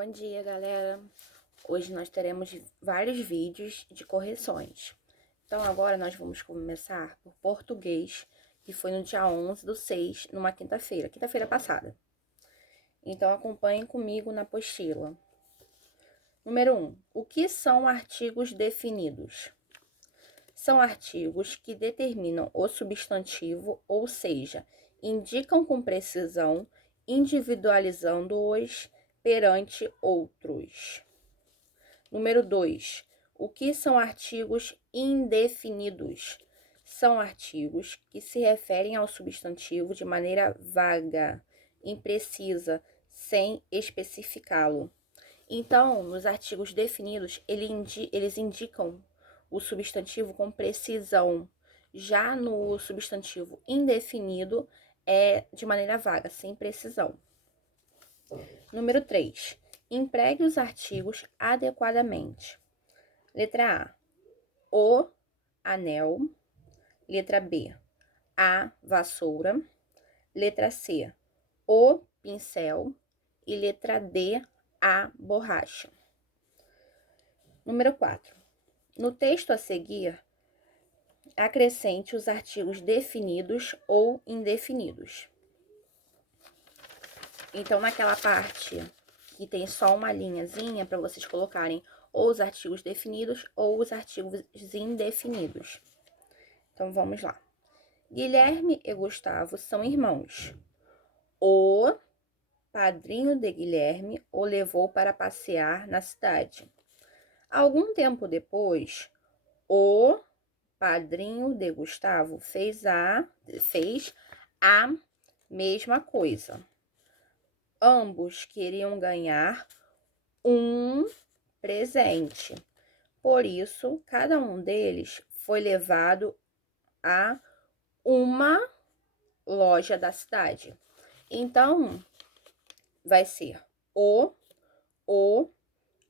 Bom dia, galera! Hoje nós teremos vários vídeos de correções. Então, agora nós vamos começar por português, que foi no dia 11/6, numa quinta-feira passada. Então, acompanhem comigo na apostila. Número 1. O que são artigos definidos? São artigos que determinam o substantivo, ou seja, indicam com precisão, individualizando-os perante outros. Número 2. O que são artigos indefinidos? São artigos que se referem ao substantivo de maneira vaga, imprecisa, sem especificá-lo. Então, nos artigos definidos, eles indicam o substantivo com precisão. Já no substantivo indefinido, é de maneira vaga, sem precisão. Número 3. Empregue os artigos adequadamente. Letra A. O anel. Letra B. A vassoura. Letra C. O pincel. E letra D. A borracha. Número 4. No texto a seguir, acrescente os artigos definidos ou indefinidos. Então, naquela parte que tem só uma linhazinha, para vocês colocarem ou os artigos definidos ou os artigos indefinidos. Então, vamos lá. Guilherme e Gustavo são irmãos. O padrinho de Guilherme o levou para passear na cidade. Algum tempo depois, o padrinho de Gustavo fez a mesma coisa. Ambos queriam ganhar um presente. Por isso, cada um deles foi levado a uma loja da cidade. Então, vai ser o,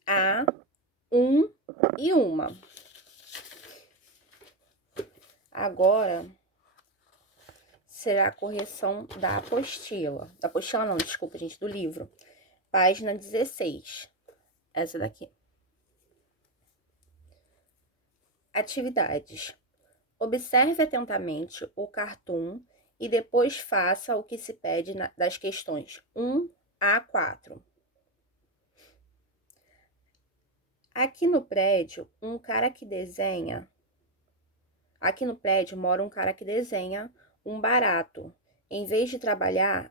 a, um e uma. Agora, será a correção da apostila. Da apostila não, desculpa, gente, do livro. Página 16. Essa daqui. Atividades. Observe atentamente o cartoon e depois faça o que se pede das questões 1 a 4. Aqui no prédio mora um cara que desenha um barato. Em vez de trabalhar,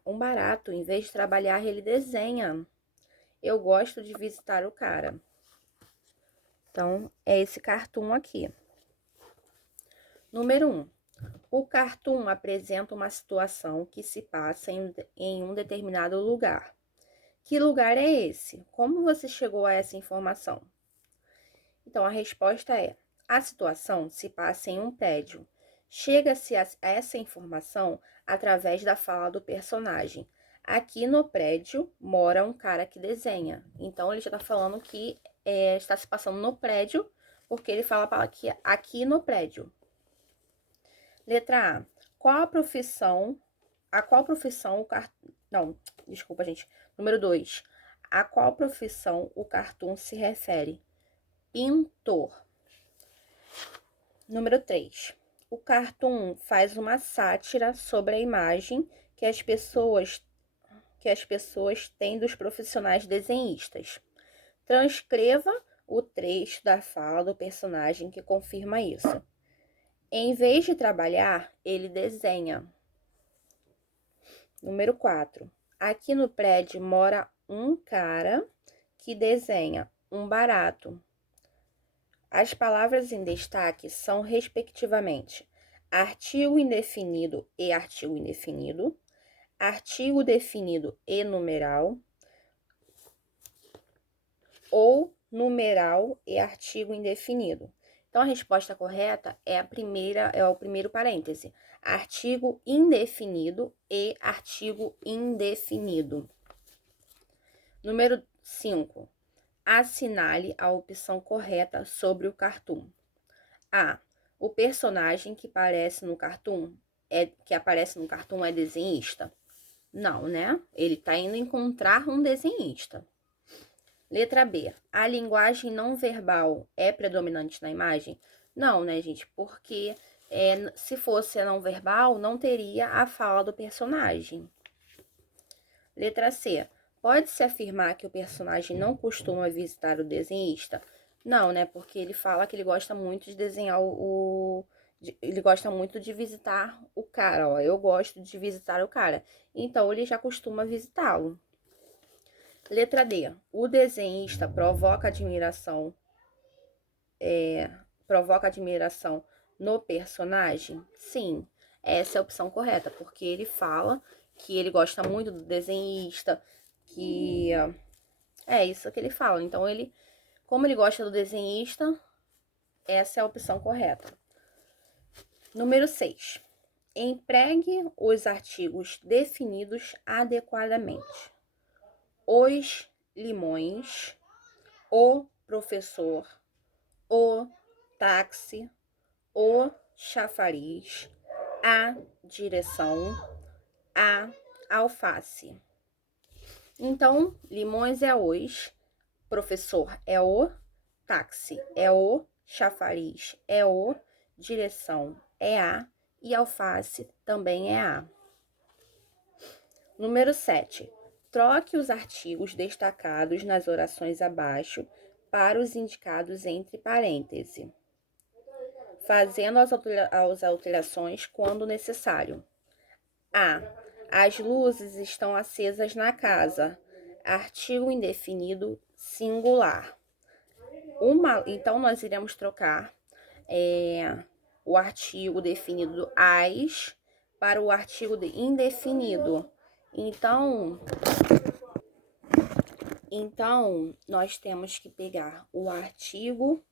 ele desenha. Eu gosto de visitar o cara. Então, é esse cartoon aqui. Número 1. O cartoon apresenta uma situação que se passa em um determinado lugar. Que lugar é esse? Como você chegou a essa informação? Então, a resposta é: a situação se passa em um prédio. Chega-se a essa informação através da fala do personagem. Aqui no prédio mora um cara que desenha. Então, ele já está falando que está se passando no prédio, porque ele fala aqui no prédio. Letra A. Qual profissão o cartoon... Não, desculpa, gente. Número 2. A qual profissão o cartoon se refere? Pintor. Número 3. O cartoon faz uma sátira sobre a imagem que as pessoas têm dos profissionais desenhistas. Transcreva o trecho da fala do personagem que confirma isso. Em vez de trabalhar, ele desenha. Número 4. Aqui no prédio mora um cara que desenha um barato. As palavras em destaque são, respectivamente, artigo indefinido e artigo indefinido, artigo definido e numeral, ou numeral e artigo indefinido. Então, a resposta correta é o primeiro parêntese. Artigo indefinido e artigo indefinido. Número 5. Assinale a opção correta sobre o cartoon. A. O personagem que aparece no cartoon é desenhista? Não, né? Ele está indo encontrar um desenhista. Letra B. A linguagem não verbal é predominante na imagem? Não, né, gente? Porque se fosse não verbal, não teria a fala do personagem. Letra C. Pode-se afirmar que o personagem não costuma visitar o desenhista? Não, né? Porque ele fala que ele gosta muito de desenhar ele gosta muito de visitar o cara, ó. Eu gosto de visitar o cara. Então, ele já costuma visitá-lo. Letra D. O desenhista provoca admiração no personagem? Sim, essa é a opção correta, porque ele fala que ele gosta muito do desenhista, que é isso que ele fala. Então, como ele gosta do desenhista, essa é a opção correta. Número 6. Empregue os artigos definidos adequadamente. Os limões, o professor, o táxi, o chafariz, a direção, a alface. Então, limões é os, professor é o, táxi é o, chafariz é o, direção é a e alface também é a. Número 7. Troque os artigos destacados nas orações abaixo para os indicados entre parênteses, fazendo as alterações quando necessário. A. As luzes estão acesas na casa. Artigo indefinido singular. Então, nós iremos trocar o artigo definido as para o artigo indefinido. Então, nós temos que pegar o artigo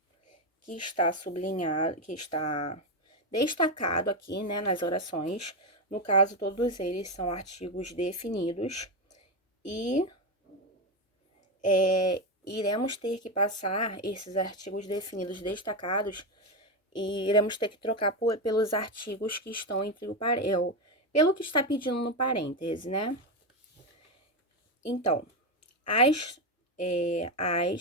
que está sublinhado, que está destacado aqui, né, nas orações. No caso, todos eles são artigos definidos e iremos ter que passar esses artigos definidos destacados e iremos ter que trocar pelos artigos que estão entre pelo que está pedindo no parêntese, né? Então,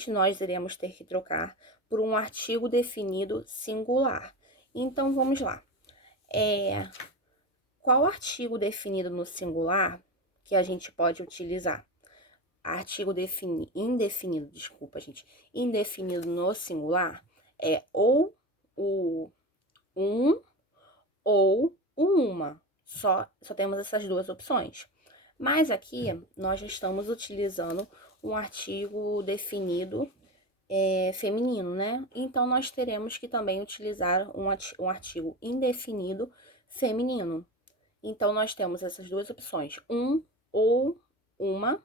nós iremos ter que trocar por um artigo definido singular. Então, vamos lá. Qual artigo definido no singular que a gente pode utilizar? Artigo indefinido, desculpa, gente. Indefinido no singular é ou o um ou o uma. Só temos essas duas opções. Mas aqui nós já estamos utilizando um artigo definido feminino, né? Então, nós teremos que também utilizar um artigo indefinido feminino. Então, nós temos essas duas opções, um ou uma.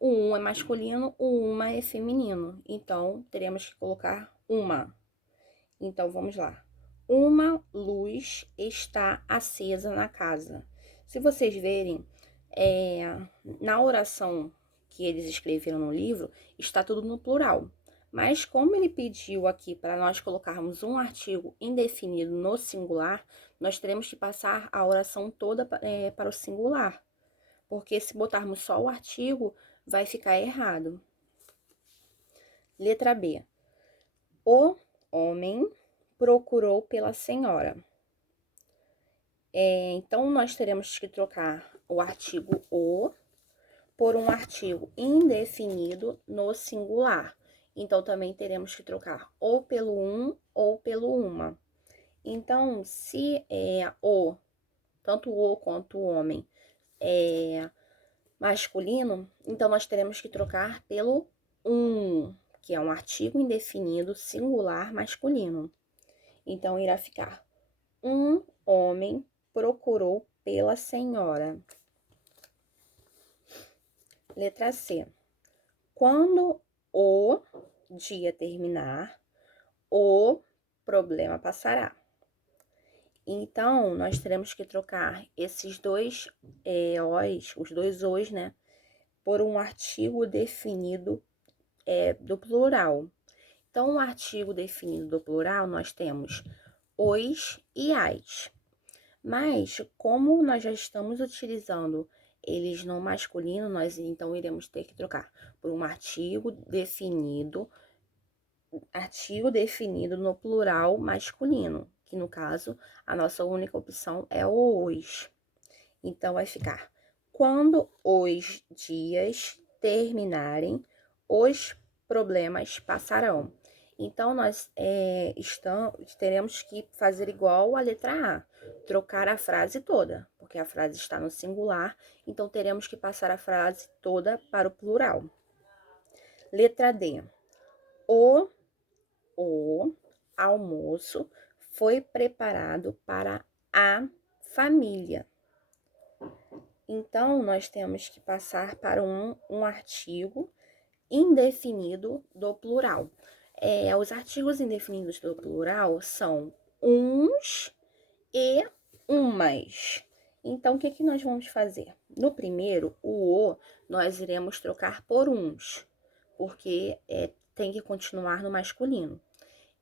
O um é masculino, o uma é feminino. Então, teremos que colocar uma. Então, vamos lá. Uma luz está acesa na casa. Se vocês verem, na oração que eles escreveram no livro, está tudo no plural. Mas como ele pediu aqui para nós colocarmos um artigo indefinido no singular, nós teremos que passar a oração toda para o singular. Porque se botarmos só o artigo, vai ficar errado. Letra B. O homem procurou pela senhora. Então, nós teremos que trocar o artigo o por um artigo indefinido no singular. Então, também teremos que trocar ou pelo um ou pelo uma. Então, se tanto o quanto o homem é masculino, então nós teremos que trocar pelo um, que é um artigo indefinido singular masculino. Então, irá ficar: um homem procurou pela senhora. Letra C. Quando o dia terminar, o problema passará. Então, nós teremos que trocar esses dois os dois os, né, por um artigo definido do plural. Então, o artigo definido do plural, nós temos os e as. Mas, como nós já estamos utilizando eles no masculino, nós então iremos ter que trocar por um artigo definido no plural masculino, que no caso, a nossa única opção é o os. Então, vai ficar: quando os dias terminarem, os problemas passarão. Então, nós teremos que fazer igual a letra A, trocar a frase toda, porque a frase está no singular, então teremos que passar a frase toda para o plural. Letra D. O almoço foi preparado para a família. Então, nós temos que passar para um artigo indefinido do plural. Os artigos indefinidos do plural são uns e umas. Então, o que nós vamos fazer? No primeiro, o nós iremos trocar por uns, porque tem que continuar no masculino.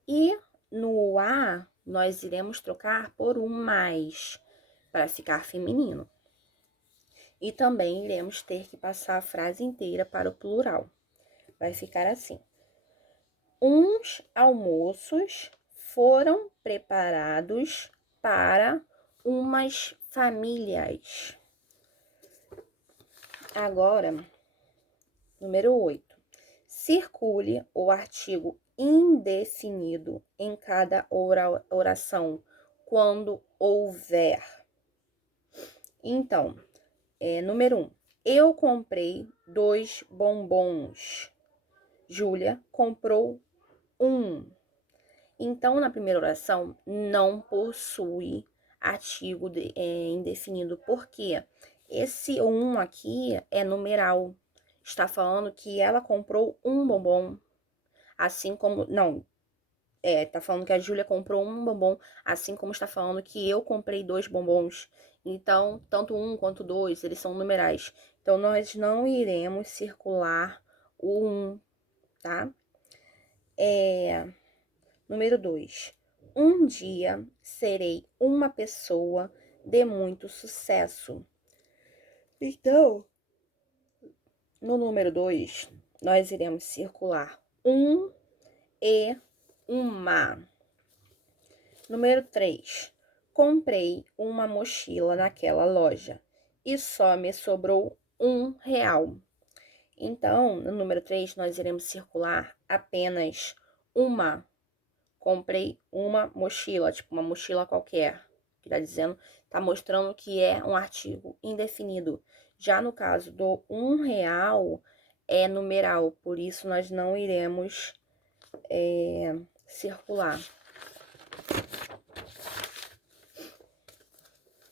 E no a, nós iremos trocar por um mais, para ficar feminino. E também iremos ter que passar a frase inteira para o plural. Vai ficar assim: uns almoços foram preparados para umas famílias. Agora, número 8. Circule o artigo indefinido em cada oração quando houver. Então, número 1. Eu comprei 2 bombons. Júlia comprou 1. Então, na primeira oração, não possui artigo indefinido. Por quê? Esse 1 aqui é numeral. Está falando que ela comprou 1 bombom. Assim como... Não. Tá falando que a Júlia comprou 1 bombom. Assim como está falando que eu comprei 2 bombons. Então, tanto 1 quanto 2, eles são numerais. Então, nós não iremos circular o 1, tá? Número 2. Um dia serei uma pessoa de muito sucesso. Então, no número 2, nós iremos circular um e uma. Número 3. Comprei uma mochila naquela loja e só me sobrou R$1. Então, no número 3, nós iremos circular apenas uma. Comprei uma mochila, tipo uma mochila qualquer. Que tá dizendo, tá mostrando que é um artigo indefinido. Já no caso do R$1, é numeral, por isso nós não iremos circular.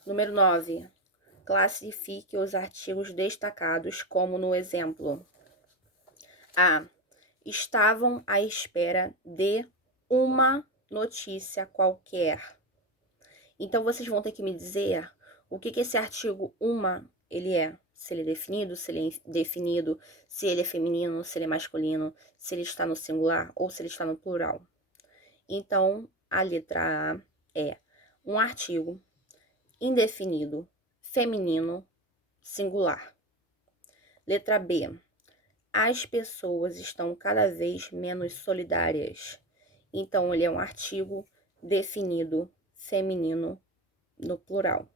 Número 9. Classifique os artigos destacados como no exemplo. A. Estavam à espera de uma notícia qualquer. Então, vocês vão ter que me dizer o que esse artigo uma ele é. Se ele é definido, se ele é indefinido, se ele é feminino, se ele é masculino, se ele está no singular ou se ele está no plural. Então, a letra A é um artigo indefinido, feminino, singular. Letra B. As pessoas estão cada vez menos solidárias. Então, ele é um artigo definido, feminino, no plural.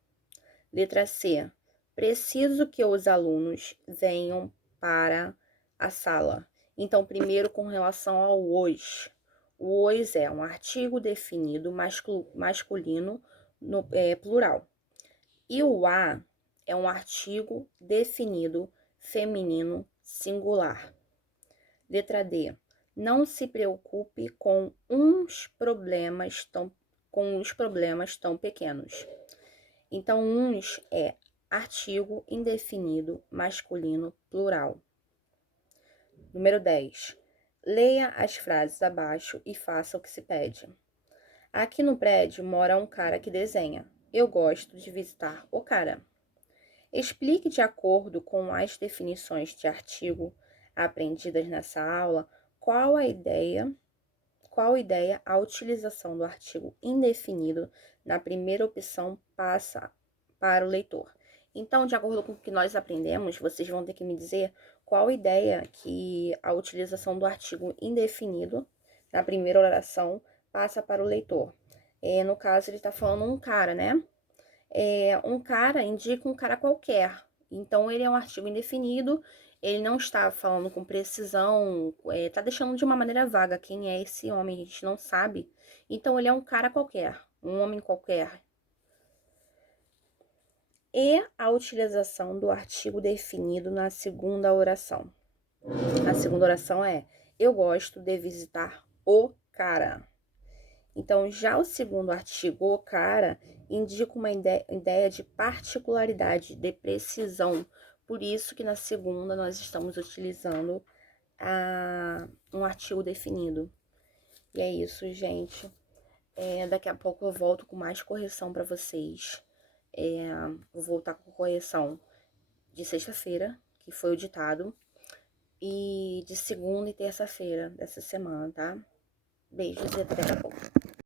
Letra C. Preciso que os alunos venham para a sala. Então, primeiro com relação ao os. O os é um artigo definido masculino no plural. E o a é um artigo definido feminino singular. Letra D. Não se preocupe com os problemas tão pequenos. Então, uns é artigo indefinido masculino plural. Número 10. Leia as frases abaixo e faça o que se pede. Aqui no prédio mora um cara que desenha. Eu gosto de visitar o cara. Explique de acordo com as definições de artigo aprendidas nessa aula, qual ideia a utilização do artigo indefinido na primeira opção passa para o leitor. Então, de acordo com o que nós aprendemos, vocês vão ter que me dizer qual ideia que a utilização do artigo indefinido na primeira oração passa para o leitor. No caso, ele está falando um cara, né? Um cara indica um cara qualquer. Então, ele é um artigo indefinido, ele não está falando com precisão, está deixando de uma maneira vaga quem é esse homem, a gente não sabe. Então, ele é um cara qualquer, um homem qualquer. E a utilização do artigo definido na segunda oração. A segunda oração é: eu gosto de visitar o cara. Então, já o segundo artigo, o cara, indica uma ideia de particularidade, de precisão. Por isso que na segunda nós estamos utilizando um artigo definido. E é isso, gente. Daqui a pouco eu volto com mais correção para vocês. Vou voltar com correção de sexta-feira, que foi o ditado, e de segunda e terça-feira dessa semana, tá? Beijos e até daqui a pouco.